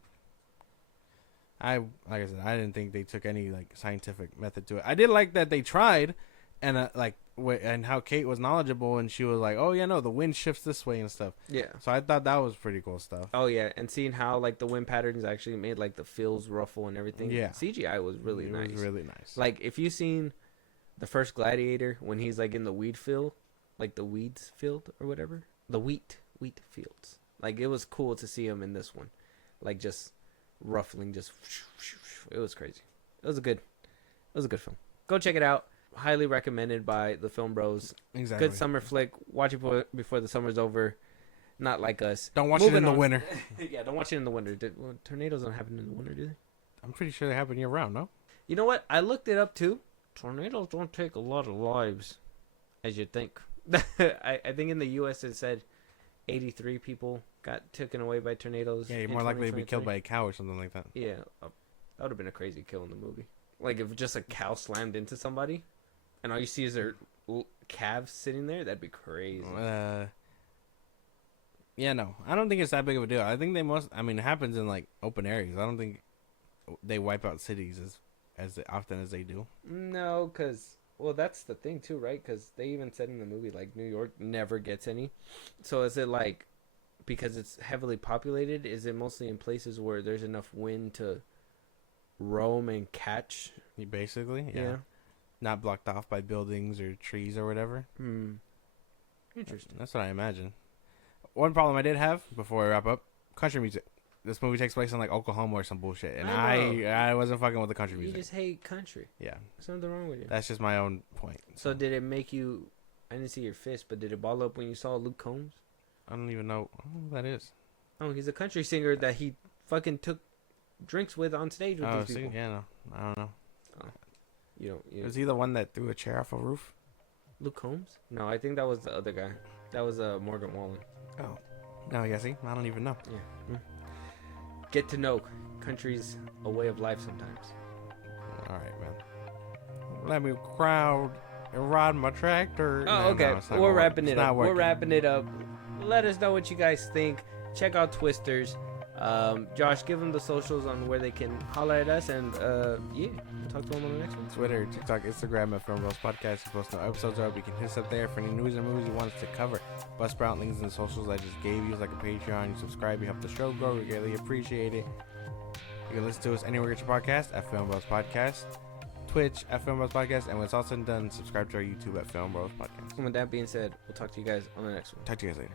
Like I said, I didn't think they took any like scientific method to it. I did like that they tried. And and how Kate was knowledgeable, and she was like, "Oh yeah, no, the wind shifts this way and stuff." Yeah. So I thought that was pretty cool stuff. Oh yeah, and seeing how like the wind patterns actually made like the fills ruffle and everything. Yeah. CGI was really nice. It was really nice. Like if you seen the first Gladiator when he's like in the weed field, like the weeds field or whatever, the wheat fields. Like it was cool to see him in this one, like just ruffling, just it was crazy. It was a good film. Go check it out. Highly recommended by the FilmBros. Exactly. Good summer flick. Watch it before the summer's over. Not like us. Don't watch it in the winter. Yeah, don't watch it in the winter. Tornadoes don't happen in the winter, do they? I'm pretty sure they happen year round, no? You know what? I looked it up too. Tornadoes don't take a lot of lives, as you think. I think in the U.S. it said 83 people got taken away by tornadoes. Yeah, you're more likely to be killed by a cow or something like that. Yeah, that would have been a crazy kill in the movie. Like if just a cow slammed into somebody, and all you see is their calves sitting there, that'd be crazy. Yeah, no, I don't think it's that big of a deal. I think they must. I mean, it happens in like open areas. I don't think they wipe out cities as often as they do. No, because that's the thing too, right? Because they even said in the movie like New York never gets any. So is it like because it's heavily populated? Is it mostly in places where there's enough wind to roam and catch? Basically, yeah. Not blocked off by buildings or trees or whatever. Interesting. That's what I imagine. One problem I did have before I wrap up: country music. this movie takes place in like Oklahoma or some bullshit, and I I wasn't fucking with the country You music. just hate country. Yeah, There's something wrong with you. that's just my own point. So did it make you? I didn't see your fist, but did it ball up when you saw Luke Combs? I don't even know. I don't know who that is. Oh, he's a country singer that he fucking took drinks with on stage with Oh, these see, people. yeah, no, I don't know. You don't. Was he the one that threw a chair off a roof? Luke Combs? No, I think that was the other guy. That was Morgan Wallen. Oh, no, yeah, see, I don't even know. Yeah. Get to know country's a way of life sometimes. All right, man. Let me crowd and ride my tractor. Oh, No, okay. no, it's not We're gonna work. wrapping It's it not up. We're working. wrapping it up. Let us know what you guys think. Check out Twisters. Josh, give them the socials on where they can holler at us, and yeah, we'll talk to them on the next one. Twitter, TikTok, Instagram at FilmBros Podcast. We post no episodes up. You can hit us up there for any news or movies you want us to cover. Buzzsprout links in the socials I just gave you, like a Patreon. You subscribe, you help the show grow. We greatly appreciate it. You can listen to us anywhere you get your podcast at FilmBros Podcast, Twitch at FilmBros Podcast, and when it's all said and done, subscribe to our YouTube at FilmBros Podcast. And with that being said, we'll talk to you guys on the next one. Talk to you guys later.